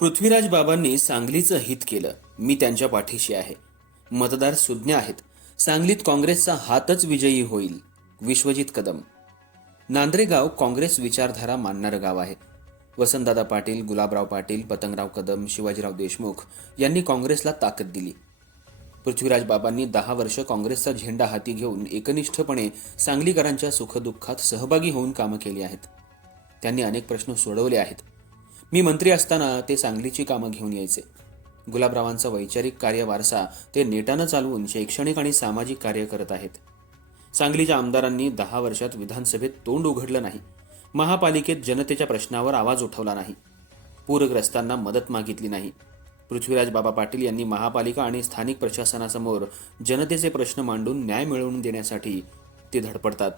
पृथ्वीराज बाबांनी सांगलीचं हित केलं. मी त्यांच्या पाठीशी आहे. मतदार सुज्ञ आहेत. सांगलीत काँग्रेसचा हातच विजयी होईल. विश्वजित कदम. नांद्रेगाव काँग्रेस विचारधारा मानणारं गाव आहे. वसंतदादा पाटील गुलाबराव पाटील पतंगराव कदम शिवाजीराव देशमुख यांनी काँग्रेसला ताकद दिली. पृथ्वीराज बाबांनी दहा वर्ष काँग्रेसचा झेंडा हाती घेऊन एकनिष्ठपणे सांगलीकरांच्या सुखदुःखात सहभागी होऊन कामं केली आहेत. त्यांनी अनेक प्रश्न सोडवले आहेत. मी मंत्री असताना ते सांगलीची कामं घेऊन यायचे. गुलाबरावांचा वैचारिक कार्य वारसा ते नेटानं चालवून शैक्षणिक आणि सामाजिक कार्य करत आहेत. सांगलीच्या आमदारांनी दहा वर्षात विधानसभेत तोंड उघडलं नाही. महापालिकेत जनतेच्या प्रश्नावर आवाज उठवला नाही. पूरग्रस्तांना मदत मागितली नाही. पृथ्वीराज बाबा पाटील यांनी महापालिका आणि स्थानिक प्रशासनासमोर जनतेचे प्रश्न मांडून न्याय मिळवून देण्यासाठी ते धडपडतात.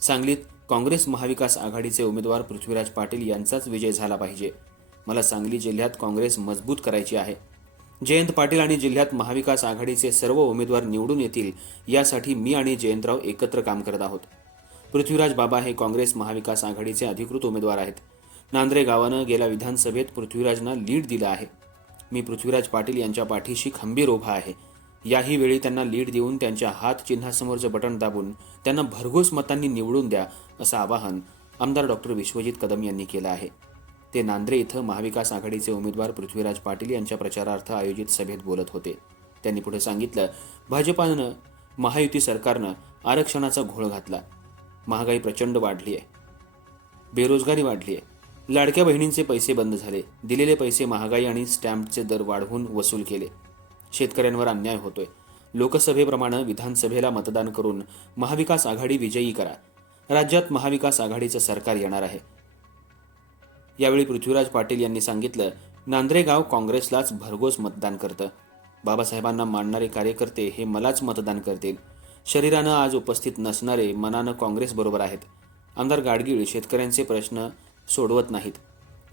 सांगलीत काँग्रेस महाविकास आघाडीचे उमेदवार पृथ्वीराज पाटील यांचाच विजय झाला पाहिजे. मला सांगली जिल्ह्यात काँग्रेस मजबूत करायची आहे. जयंत पाटील आणि जिल्ह्यात महाविकास आघाडीचे सर्व उमेदवार निवडून येतील यासाठी मी आणि जयंतराव एकत्र काम करत आहोत. पृथ्वीराज बाबा हे काँग्रेस महाविकास आघाडीचे अधिकृत उमेदवार आहेत. नांद्रे गावानं गेल्या विधानसभेत पृथ्वीराजना लीड दिलं आहे. मी पृथ्वीराज पाटील यांच्या पाठीशी खंबीर उभा आहे. याही वेळी त्यांना लीड देऊन त्यांच्या हात चिन्हासमोरचं बटन दाबून त्यांना भरघोस मतांनी निवडून द्या असं आवाहन आमदार डॉक्टर विश्वजित कदम यांनी केलं आहे. ते नांद्रे इथं महाविकास आघाडीचे उमेदवार पृथ्वीराज पाटील यांच्या प्रचारार्थ आयोजित सभेत बोलत होते. त्यांनी पुढे सांगितलं भाजपानं महायुती सरकारनं आरक्षणाचा घोळ घातला. महागाई प्रचंड वाढली आहे बेरोजगारी वाढली आहे लाडक्या बहिणींचे पैसे बंद झाले. दिलेले पैसे महागाई आणि स्टॅम्पचे दर वाढवून वसूल केले. शेतकऱ्यांवर अन्याय होतोय. लोकसभेप्रमाणे विधानसभेला मतदान करून महाविकास आघाडी विजयी करा. राज्यात महाविकास आघाडीचं सरकार येणार आहे. यावेळी पृथ्वीराज पाटील यांनी सांगितलं नांद्रे गाव काँग्रेसलाच भरघोस मतदान करतं. बाबासाहेबांना मानणारे कार्यकर्ते हे मलाच मतदान करतील. शरीरानं आज उपस्थित नसणारे मनानं काँग्रेसबरोबर आहेत. आमदार गाडगीळ शेतकऱ्यांचे प्रश्न सोडवत नाहीत.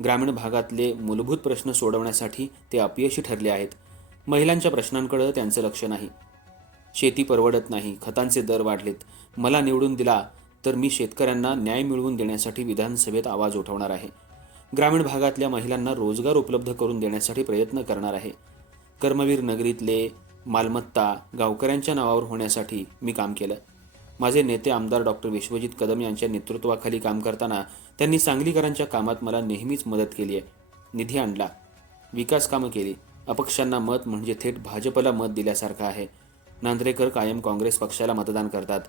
ग्रामीण भागातले मूलभूत प्रश्न सोडवण्यासाठी ते अपयशी ठरले आहेत. महिलांच्या प्रश्नांकडे त्यांचं लक्ष नाही. शेती परवडत नाही खतांचे दर वाढलेत. मला निवडून दिला तर मी शेतकऱ्यांना न्याय मिळवून देण्यासाठी विधानसभेत आवाज उठवणार आहे. ग्रामीण भागातल्या महिलांना रोजगार उपलब्ध करून देण्यासाठी प्रयत्न करणार आहे. कर्मवीर नगरीतले मालमत्ता गावकऱ्यांच्या नावावर होण्यासाठी मी काम केलं. माझे नेते आमदार डॉक्टर विश्वजित कदम यांच्या नेतृत्वाखाली काम करताना त्यांनी सांगलीकरांच्या कामात मला नेहमीच मदत केली आहे. निधी आणला. विकास कामं केली. अपक्षांना मत म्हणजे थेट भाजपला मत दिल्यासारखं आहे. नांद्रेकर कायम काँग्रेस पक्षाला मतदान करतात.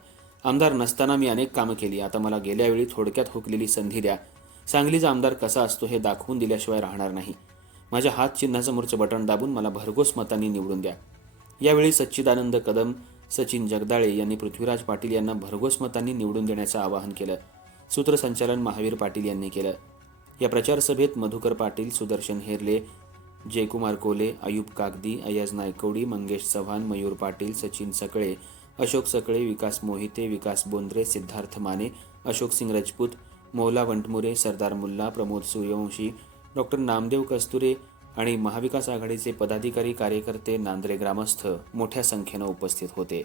आमदार नसताना मी अनेक कामं केली. आता मला गेल्यावेळी थोडक्यात हुकलेली संधी द्या. सांगलीचा आमदार कसा असतो हे दाखवून दिल्याशिवाय राहणार नाही. माझ्या हात चिन्हासमोरचं बटन दाबून मला भरघोस मतांनी निवडून द्या. यावेळी सच्चिदानंद कदम सचिन जगदाळे यांनी पृथ्वीराज पाटील यांना भरघोस मतांनी निवडून देण्याचं आवाहन केलं. सूत्रसंचालन महावीर पाटील यांनी केलं. या प्रचार सभेत मधुकर पाटील सुदर्शन हेरले जयकुमार कोले अयूब कागदी अय्याज नायकवडी मंगेश चव्हाण मयूर पाटील सचिन सकळे अशोक सकळे विकास मोहिते विकास बोंद्रे सिद्धार्थ माने अशोक सिंग राजपूत मौला वंटमुरे सरदार मुल्ला प्रमोद सूर्यवंशी डॉक्टर नामदेव कस्तुरे आणि महाविकास आघाडीचे पदाधिकारी कार्यकर्ते नांद्रे ग्रामस्थ मोठ्या संख्येनं उपस्थित होते.